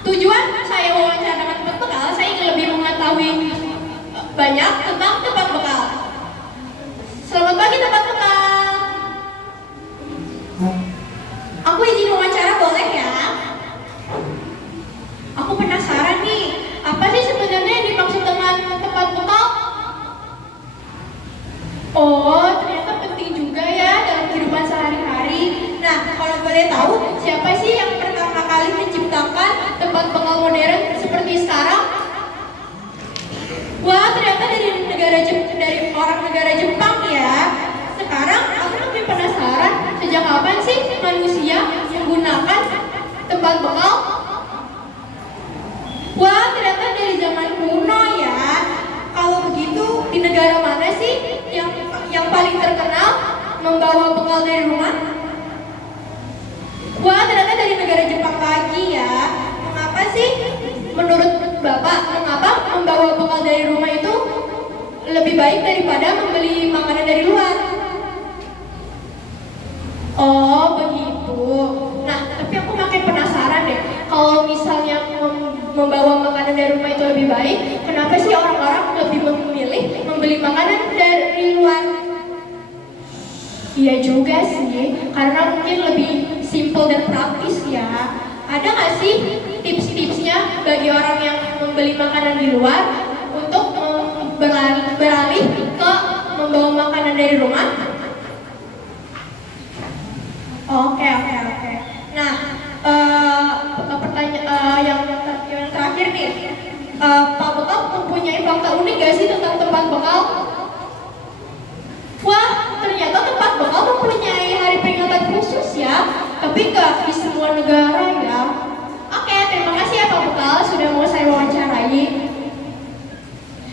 Tujuan saya wawancara dengan tempat bekal, saya ingin lebih mengetahui banyak tentang tempat bekal. Selamat pagi tempat bekal. Aku izin wawancara boleh ya? Aku penasaran nih, apa sih sebenarnya yang dimaksud dengan tempat bekal? Oh, ternyata penting juga ya dalam kehidupan sehari-hari. Nah, kalau boleh tahu, siapa sih yang pertama kali menciptakan tempat bekal modern seperti sekarang? Wah, ternyata dari orang negara Jepang ya. Sekarang aku lebih penasaran, sejak kapan sih manusia menggunakan tempat bekal? Wah, ternyata dari zaman kuno ya. Kalau begitu, di negara mana sih yang paling terkenal membawa bekal dari rumah? Wah, ternyata dari negara Jepang lagi ya. Mengapa sih, menurut Bapak, mengapa membawa bekal dari rumah itu lebih baik daripada membeli makanan dari luar? Oh, begitu. Nah, tapi aku makin penasaran deh. Kalau misalnya membawa makanan dari rumah itu lebih baik, kenapa sih orang-orang lebih memilih membeli makanan dari luar? Iya juga sih, karena mungkin lebih simple dan praktis ya. Ada nggak sih tips-tipsnya bagi orang yang membeli makanan di luar untuk beralih ke membawa makanan dari rumah? Oke. Nah, pertanyaan yang terakhir nih, Pak Bekal mempunyai fakta unik gak sih tentang tempat bekal? Wah, ternyata tempat bekal mempunyai hari peringatan khusus ya, tapi nggak di semua negara ya. Oke, terima kasih ya Pak Bekal sudah mau saya wawancarai.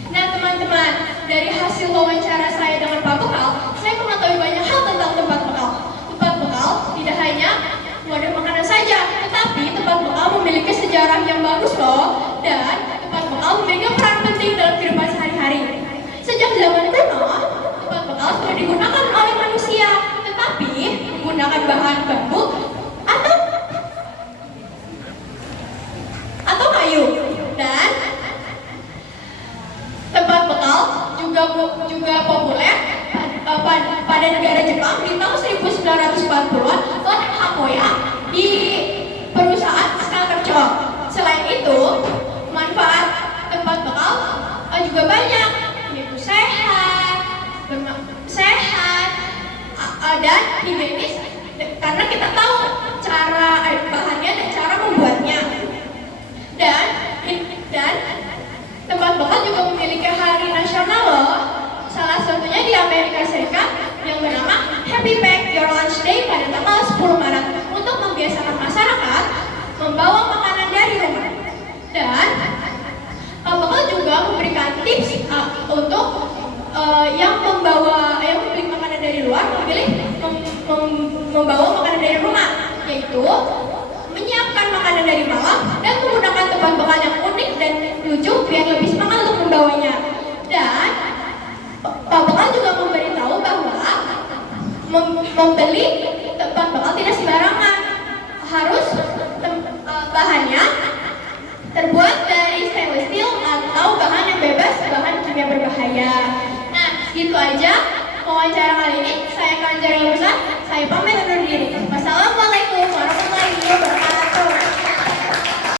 Nah teman-teman, dari hasil wawancara saya dengan Pak Bekal, saya mengetahui banyak hal tentang tempat bekal. Tempat bekal tidak hanya wadah makanan saja, tetapi tempat bekal memiliki sejarah yang bagus loh, dan tempat bekal memiliki peran penting dalam kehidupan sehari-hari. Sejak zaman kuno, tempat bekal sudah digunakan oleh manusia, tetapi menggunakan bahan bambu atau kayu. Dan tempat bekal juga populer pada negara Jepang di tahun 1940-an oleh Hakoya di perusahaan skala kecil. Selain itu, manfaat tempat bekal juga banyak, yaitu sehat dan higienis, karena kita tahu cara bahannya dan cara membuatnya. Dan tempat bekal juga memiliki hari nasional loh. Salah satunya di Amerika Serikat yang bernama Happy Pack Your Lunch Day pada tanggal 10 Maret untuk membiasakan masyarakat membawa makanan dari rumah. Dan Pak Bekal juga memberikan tips untuk yang membeli makanan dari luar membawa makanan dari rumah, yaitu menyiapkan makanan dari malam dan menggunakan tempat bekal yang unik dan lucu biar lebih semangat untuk membawanya. Dan Pak Bekal juga memberitahu bahwa membeli tempat bekal tidak sembarangan, harus bahannya terbuat dari stainless steel atau bahan yang bebas bahan kimia berbahaya. Nah, gitu aja wawancara kali ini. Saya Kanjari Lusan, saya pamit undur diri. Wassalamualaikum warahmatullahi wabarakatuh.